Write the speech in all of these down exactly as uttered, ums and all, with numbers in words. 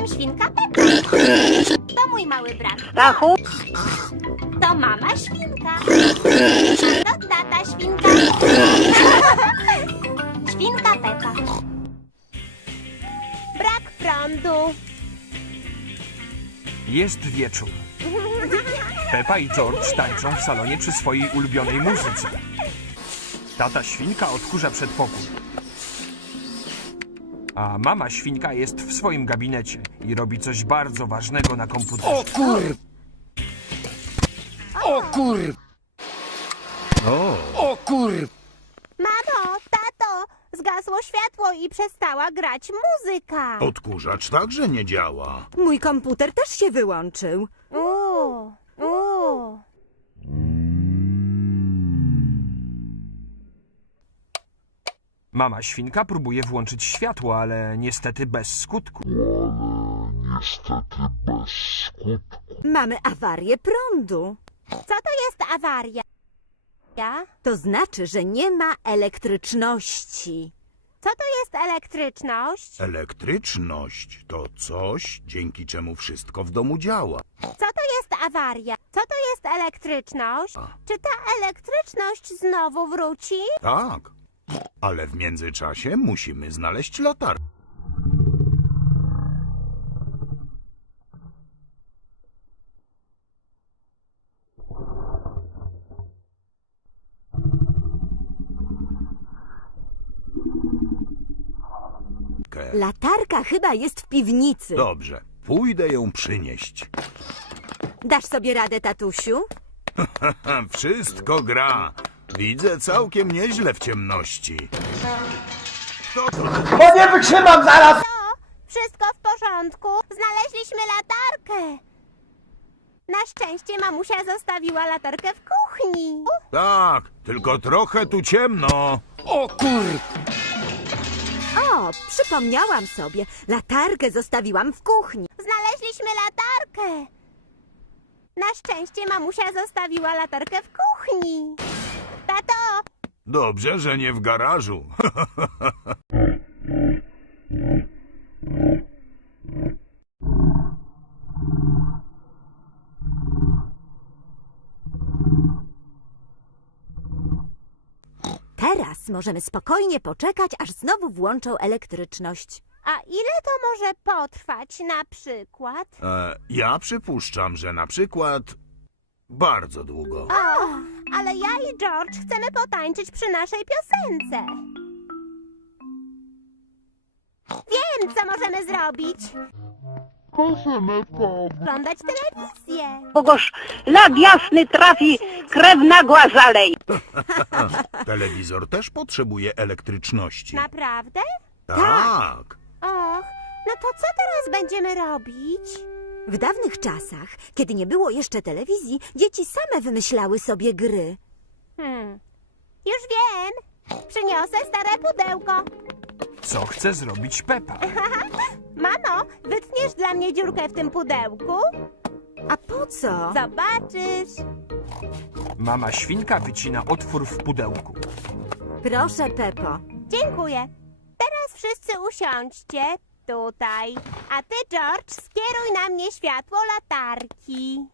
Jestem świnka Pepa. To mój mały brat. Stachu? To mama świnka. A to tata świnka. Świnka Pepa. Brak prądu. Jest wieczór. Pepa i George tańczą w salonie przy swojej ulubionej muzyce. Tata świnka odkurza przedpokój. A mama świnka jest w swoim gabinecie i robi coś bardzo ważnego na komputerze. O kur... O kur... O. O kur... Mamo, tato, zgasło światło i przestała grać muzyka. Odkurzacz także nie działa. Mój komputer też się wyłączył. Uuu, uuu. Mama świnka próbuje włączyć światło, ale niestety bez skutku. Mamy awarię prądu. Co to jest awaria? Ja? To znaczy, że nie ma elektryczności. Co to jest elektryczność? Elektryczność to coś, dzięki czemu wszystko w domu działa. Co to jest awaria? Co to jest elektryczność? A. Czy ta elektryczność znowu wróci? Tak, ale w międzyczasie musimy znaleźć latarkę. Latarka chyba jest w piwnicy. Dobrze, pójdę ją przynieść. Dasz sobie radę, tatusiu? Wszystko gra. Widzę całkiem nieźle w ciemności. Kto to? Bo nie wytrzymam zaraz! To, wszystko w porządku. Znaleźliśmy latarkę. Na szczęście mamusia zostawiła latarkę w kuchni. Tak, tylko trochę tu ciemno. O kur... O, przypomniałam sobie. Latarkę zostawiłam w kuchni. Znaleźliśmy latarkę. Na szczęście mamusia zostawiła latarkę w kuchni. Tato, Dobrze, że nie w garażu. Teraz możemy spokojnie poczekać, aż znowu włączą elektryczność. a ile to może potrwać na przykład? E, ja przypuszczam, że na przykład bardzo długo. O, ale ja i George chcemy potańczyć przy naszej piosence. Wiem, co możemy zrobić. Oglądać telewizję. Kogoż lag jasny trafi, krew nagła zalej. Telewizor też potrzebuje elektryczności. Naprawdę? Tak. Och, no to co teraz będziemy robić? W dawnych czasach, kiedy nie było jeszcze telewizji, dzieci same wymyślały sobie gry. Hmm, już wiem. Przyniosę stare pudełko. Co chce zrobić Pepa? Mamo, wytniesz dla mnie dziurkę w tym pudełku? A po co? Zobaczysz. Mama świnka wycina otwór w pudełku. Proszę, Pepo. Dziękuję. Teraz wszyscy usiądźcie tutaj. A ty, George, skieruj na mnie światło latarki.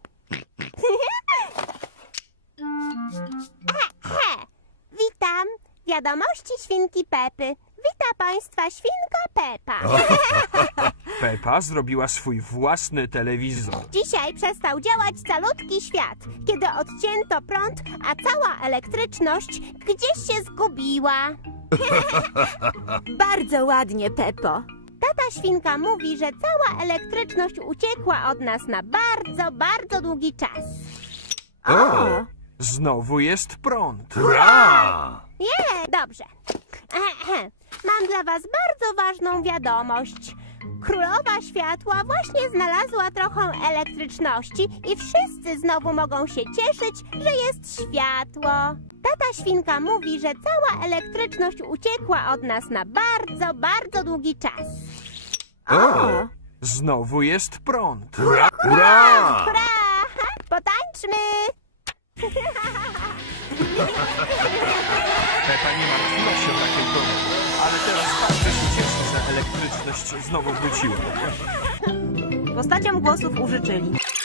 Witam. Wiadomości świnki Pepy. Wita państwa świnka Pepa. Pepa zrobiła swój własny telewizor. Dzisiaj przestał działać calutki świat, kiedy odcięto prąd, a cała elektryczność gdzieś się zgubiła. Bardzo ładnie, Pepo. Tata świnka mówi, że cała elektryczność uciekła od nas na bardzo, bardzo długi czas. O! Znowu jest prąd. Hurra! Nie, dobrze. Ehem. Mam dla was bardzo ważną wiadomość. Królowa Światła właśnie znalazła trochę elektryczności i wszyscy znowu mogą się cieszyć, że jest światło. Tata świnka mówi, że cała elektryczność uciekła od nas na bardzo, bardzo długi czas. O! Znowu jest prąd. Hurra! Hurra! Hurra! Potańczmy! Pepa nie martwiła się o takiej domu, ale teraz bardzo się cieszy, że elektryczność znowu wróciła. postaciom głosów użyczyli.